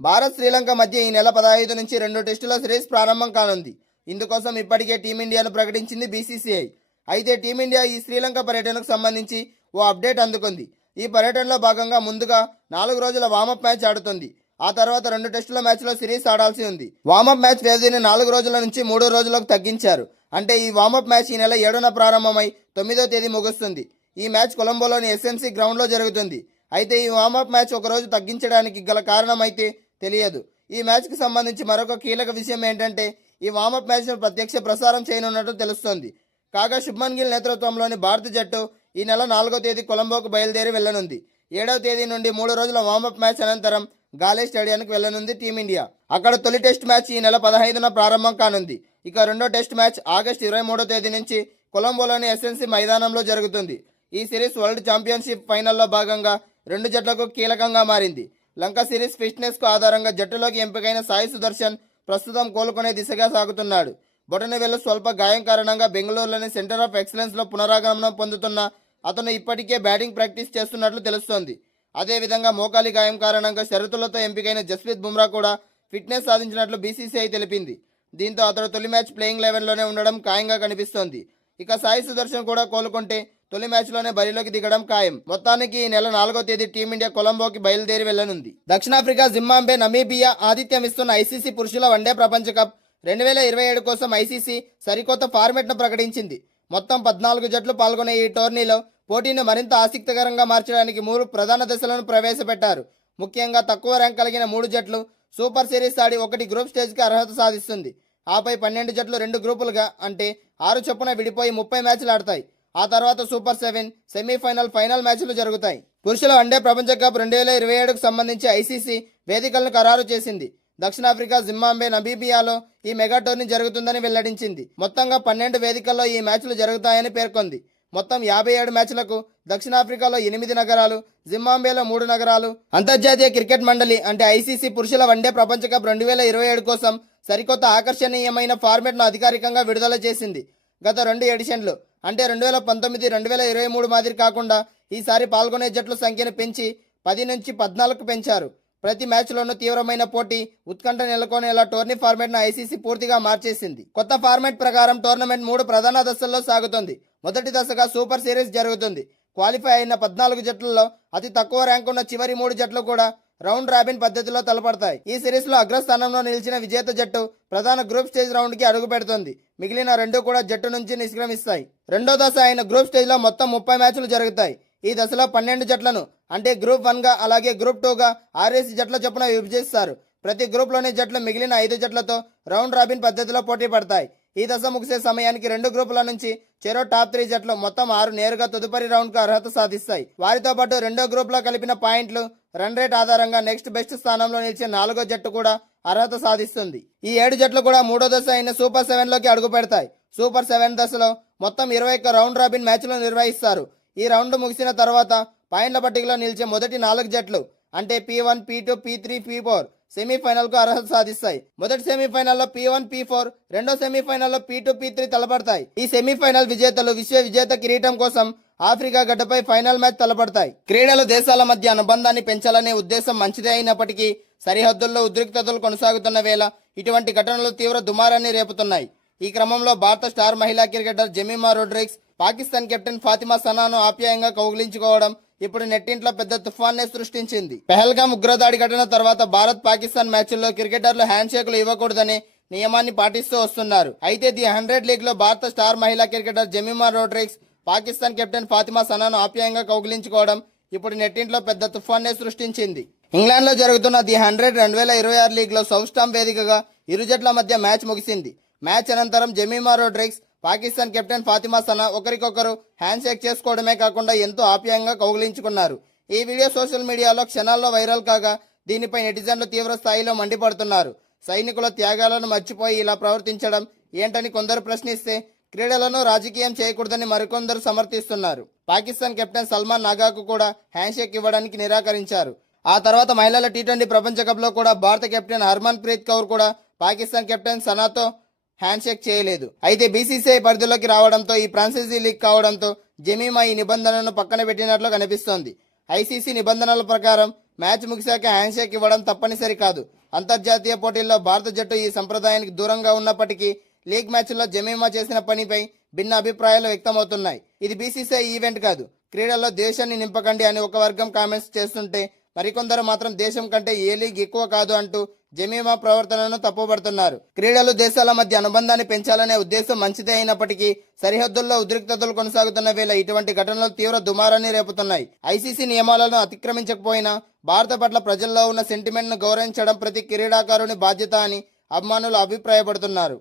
భారత్ శ్రీలంక మధ్య ఈ నెల 15 నుంచి 2 టెస్టుల సిరీస్ ప్రారంభం కానుంది. ఇందుకోసం ఇప్పటికే టీమిండియాను ప్రకటించింది బీసీసీఐ. అయితే టీమిండియా ఈ శ్రీలంక పర్యటనకు సంబంధించి ఓ అప్డేట్ అందుకుంది. ఈ పర్యటనలో భాగంగా ముందుగా 4 రోజుల వార్మప్ మ్యాచ్ ఆడుతుంది. ఆ తర్వాత 2 టెస్టుల మ్యాచ్లో సిరీస్ ఆడాల్సి ఉంది. వార్మప్ మ్యాచ్ వ్యవధిని 4 రోజుల నుంచి 3 రోజులకు తగ్గించారు. అంటే ఈ వార్మప్ మ్యాచ్ ఈ నెల 7న ప్రారంభమై 9వ తేదీ ముగుస్తుంది. ఈ మ్యాచ్ కొలంబోలోని ఎస్ఎంసీ గ్రౌండ్లో జరుగుతుంది. అయితే ఈ వార్మప్ మ్యాచ్ ఒక రోజు తగ్గించడానికి గల కారణం అయితే తెలియదు. ఈ మ్యాచ్కి సంబంధించి మరొక కీలక విషయం ఏంటంటే ఈ వార్మప్ మ్యాచ్ను ప్రత్యక్ష ప్రసారం చేయనున్నట్టు తెలుస్తోంది. కాగా శుభ్మన్ గిల్ నేతృత్వంలోని భారత జట్టు ఈ నెల 4వ తేదీ కొలంబోకు బయలుదేరి వెళ్లనుంది. 7వ తేదీ నుండి 3 రోజుల వార్మప్ మ్యాచ్ అనంతరం గాలే స్టేడియానికి వెళ్లనుంది టీమిండియా. అక్కడ తొలి టెస్ట్ మ్యాచ్ ఈ నెల 15న ప్రారంభం కానుంది. ఇక రెండో టెస్ట్ మ్యాచ్ ఆగస్టు 23వ తేదీ నుంచి కొలంబోలోని ఎస్ఎన్సీ మైదానంలో జరుగుతుంది. ఈ సిరీస్ వరల్డ్ ఛాంపియన్షిప్ ఫైనల్లో భాగంగా 2 జట్లకు కీలకంగా మారింది. లంక సిరీస్ ఫిట్నెస్కు ఆధారంగా జట్టులోకి ఎంపికైన సాయి సుదర్శన్ ప్రస్తుతం కోలుకునే దిశగా సాగుతున్నాడు. బొటనవేలు స్వల్ప గాయం కారణంగా బెంగళూరులోని సెంటర్ ఆఫ్ ఎక్సలెన్స్లో పునరాగమనం పొందుతున్న అతను ఇప్పటికే బ్యాటింగ్ ప్రాక్టీస్ చేస్తున్నట్లు తెలుస్తోంది. అదేవిధంగా మోకాలి గాయం కారణంగా షరతులతో ఎంపికైన జస్ప్రీత్ బుమ్రా కూడా ఫిట్నెస్ సాధించినట్లు బీసీసీఐ తెలిపింది. దీంతో అతడు తొలి మ్యాచ్ ప్లేయింగ్ 11లోనే ఉండడం ఖాయంగా కనిపిస్తోంది. ఇక సాయి సుదర్శన్ కూడా కోలుకుంటే తొలి మ్యాచ్లోనే బరిలోకి దిగడం ఖాయం. మొత్తానికి ఈ నెల 4వ తేదీ టీమిండియా కొలంబోకి బయలుదేరి వెళ్లనుంది. దక్షిణాఫ్రికా, జింబాబ్వే, నమీబియా ఆతిథ్యమిస్తున్న ఐసీసీ పురుషుల వన్డే ప్రపంచ కప్ 2027 కోసం ఐసీసీ సరికొత్త ఫార్మెట్ను ప్రకటించింది. మొత్తం 14 జట్లు పాల్గొనే ఈ టోర్నీలో పోటీని మరింత ఆసక్తికరంగా మార్చడానికి 3 ప్రధాన దశలను ప్రవేశపెట్టారు. ముఖ్యంగా తక్కువ ర్యాంక్ కలిగిన 3 జట్లు సూపర్ సిరీస్ ఆడి 1 గ్రూప్ స్టేజ్కి అర్హత సాధిస్తుంది. ఆపై 12 జట్లు 2 గ్రూపులుగా అంటే 6 చొప్పున విడిపోయి 30 మ్యాచ్లు ఆడతాయి. ఆ తర్వాత సూపర్ 7, సెమీఫైనల్, ఫైనల్ మ్యాచ్లు జరుగుతాయి. పురుషుల వన్డే ప్రపంచ కప్ 2027కు సంబంధించి ఐసీసీ వేదికలను ఖరారు చేసింది. దక్షిణాఫ్రికా, జింబాబ్వే, నమీబియాలో ఈ మెగా టోర్నీ జరుగుతుందని వెల్లడించింది. మొత్తంగా 12 వేదికల్లో ఈ మ్యాచ్లు జరుగుతాయని పేర్కొంది. మొత్తం 57 మ్యాచ్లకు దక్షిణాఫ్రికాలో 8 నగరాలు, జింబాబ్వేలో 3 నగరాలు. అంతర్జాతీయ క్రికెట్ మండలి అంటే ఐసీసీ పురుషుల వన్డే ప్రపంచ కప్ 2027 కోసం సరికొత్త ఆకర్షణీయమైన ఫార్మెట్ను అధికారికంగా విడుదల చేసింది. గత 2 ఎడిషన్లు అంటే 2019, 2023 మాదిరి కాకుండా ఈసారి పాల్గొనే జట్ల సంఖ్యను పెంచి 10 నుంచి 14కు పెంచారు. ప్రతి మ్యాచ్లోనూ తీవ్రమైన పోటీ, ఉత్కంఠ నెలకొనేలా టోర్నీ ఫార్మాట్ను ఐసీసీ పూర్తిగా మార్చేసింది. కొత్త ఫార్మాట్ ప్రకారం టోర్నమెంట్ 3 ప్రధాన దశల్లో సాగుతుంది. మొదటి దశగా సూపర్ సిరీస్ జరుగుతుంది. క్వాలిఫై అయిన 14 జట్లలో అతి తక్కువ ర్యాంక్ ఉన్న చివరి 3 జట్లు కూడా రౌండ్ రాబిన్ పద్ధతిలో తలపడతాయి. ఈ సిరీస్లో అగ్రస్థానంలో నిలిచిన విజేత జట్టు ప్రధాన గ్రూప్ స్టేజ్ రౌండ్కి అడుగు పెడుతుంది. మిగిలిన 2 కూడా జట్టు నుంచి నిష్క్రమిస్తాయి. రెండో దశ అయిన గ్రూప్ స్టేజ్లో మొత్తం 30 మ్యాచ్లు జరుగుతాయి. ఈ దశలో 12 జట్లను అంటే గ్రూప్ 1గా అలాగే గ్రూప్ 2గా 6 జట్ల చొప్పున విభజిస్తారు. ప్రతి గ్రూప్లోని జట్లు మిగిలిన 5 జట్లతో రౌండ్ రాబిన్ పద్ధతిలో పోటీ పడతాయి. ఈ దశ ముగిసే సమయానికి 2 గ్రూపుల నుంచి చెరో టాప్ 3 జట్లు మొత్తం 6 నేరుగా తదుపరి రౌండ్కు అర్హత సాధిస్తాయి. వారితో పాటు రెండో గ్రూప్లో కలిపిన పాయింట్లు, రన్ రేట్ ఆధారంగా నెక్స్ట్ బెస్ట్ స్థానంలో నిలిచే 4వ జట్టు కూడా అర్హత సాధిస్తుంది. ఈ 7 జట్లు కూడా 3వ దశ అయిన సూపర్ 7లోకి అడుగు పెడతాయి. సూపర్ 7 దశలో మొత్తం 21 రౌండ్ రాబిన్ మ్యాచ్లు నిర్వహిస్తారు. ఈ రౌండ్ ముగిసిన తర్వాత పాయింట్ల పట్టికలో నిలిచే మొదటి 4 జట్లు అంటే P1, P2, P3, P4 సెమీఫైనల్కు అర్హత సాధిస్తాయి. మొదటి సెమీఫైనల్లో P1, P4, రెండో సెమీఫైనల్లో P2, P3 తలపడతాయి. ఈ సెమీఫైనల్ విజేతలు విశ్వ విజేత కిరీటం కోసం ఆఫ్రికా గడ్డపై ఫైనల్ మ్యాచ్ తలపడతాయి. క్రీడలు దేశాల మధ్య అనుబంధాన్ని పెంచాలనే ఉద్దేశం మంచిదే అయినప్పటికీ సరిహద్దుల్లో ఉద్రిక్తతలు కొనసాగుతున్న వేళ ఇటువంటి ఘటనలు తీవ్ర దుమారాన్ని రేపుతున్నాయి. ఈ క్రమంలో భారత స్టార్ మహిళా క్రికెటర్ జెమిమా రోడ్రిగ్స్ పాకిస్తాన్ కెప్టెన్ ఫాతిమా సనాను ఆప్యాయంగా కౌగిలించుకోవడం ఇప్పుడు నెట్టింట్లో పెద్ద తుఫాన్నే సృష్టించింది. పెహల్గాం ఉగ్రదాడి ఘటన తర్వాత భారత్ పాకిస్తాన్ మ్యాచ్ల్లో క్రికెటర్లు హ్యాండ్ షేకులు ఇవ్వకూడదనే నియమాన్ని పాటిస్తూ వస్తున్నారు. అయితే ది 100 లీగ్లో భారత స్టార్ మహిళా క్రికెటర్ జెమిమా రోడ్రిగ్స్ పాకిస్తాన్ కెప్టెన్ ఫాతిమా సనాను ఆప్యాయంగా కౌగిలించుకోవడం ఇప్పుడు నెట్టింట్లో పెద్ద తుఫాన్నే సృష్టించింది. ఇంగ్లాండ్లో జరుగుతున్న ది 100 2026 లీగ్లో సౌత్ స్టాంప్ వేదికగా ఇరు జట్ల మధ్య మ్యాచ్ ముగిసింది. మ్యాచ్ అనంతరం జెమిమా రోడ్రిగ్స్, పాకిస్తాన్ కెప్టెన్ ఫాతిమా సనా ఒకరికొకరు హ్యాండ్ షేక్ చేసుకోవడమే కాకుండా ఎంతో ఆప్యాయంగా కౌగిలించుకున్నారు. ఈ వీడియో సోషల్ మీడియాలో క్షణాల్లో వైరల్ కాగా దీనిపై నెటిజన్లు తీవ్ర స్థాయిలో మండిపడుతున్నారు. సైనికుల త్యాగాలను మర్చిపోయి ఇలా ప్రవర్తించడం ఏంటని కొందరు ప్రశ్నిస్తే క్రీడలను రాజకీయం చేయకూడదని మరికొందరు సమర్థిస్తున్నారు. పాకిస్తాన్ కెప్టెన్ సల్మాన్ నాగాకు కూడా హ్యాండ్ షేక్ ఇవ్వడానికి నిరాకరించారు. ఆ తర్వాత మహిళల టీ20 ప్రపంచ కప్లో కూడా భారత కెప్టెన్ హర్మన్ ప్రీత్ కౌర్ కూడా పాకిస్తాన్ కెప్టెన్ సనాతో హ్యాండ్ షేక్ చేయలేదు. అయితే బీసీసీఐ పరిధిలోకి రావడంతో ఈ ఫ్రాంచైజీ లీగ్ కావడంతో జెమిమా ఈ నిబంధనను పక్కన పెట్టినట్లు కనిపిస్తోంది. ఐసీసీ నిబంధనల ప్రకారం మ్యాచ్ ముగిశాక హ్యాండ్షేక్ ఇవ్వడం తప్పనిసరి కాదు. అంతర్జాతీయ పోటీల్లో భారత జట్టు ఈ సంప్రదాయానికి దూరంగా ఉన్నప్పటికీ లీగ్ మ్యాచ్ల్లో జమీమా చేసిన పనిపై భిన్న అభిప్రాయాలు వ్యక్తమవుతున్నాయి. ఇది బీసీసీఐ ఈవెంట్ కాదు, క్రీడల్లో దేశాన్ని నింపకండి అని ఒక వర్గం కామెంట్స్ చేస్తుంటే మరికొందరు మాత్రం దేశం కంటే ఏ లీగ్ ఎక్కువ కాదు అంటూ జమీమా ప్రవర్తనను తప్పుపడుతున్నారు. క్రీడలు దేశాల మధ్య అనుబంధాన్ని పెంచాలనే ఉద్దేశం మంచిదే అయినప్పటికీ సరిహద్దుల్లో ఉద్రిక్తతలు కొనసాగుతున్న వేళ ఇటువంటి ఘటనలు తీవ్ర దుమారాన్ని రేపుతున్నాయి. ఐసీసీ నియమాలను అతిక్రమించకపోయినా భారత పట్ల ప్రజల్లో ఉన్న సెంటిమెంట్ను గౌరవించడం ప్రతి క్రీడాకారుని బాధ్యత అని అభిమానులు అభిప్రాయపడుతున్నారు.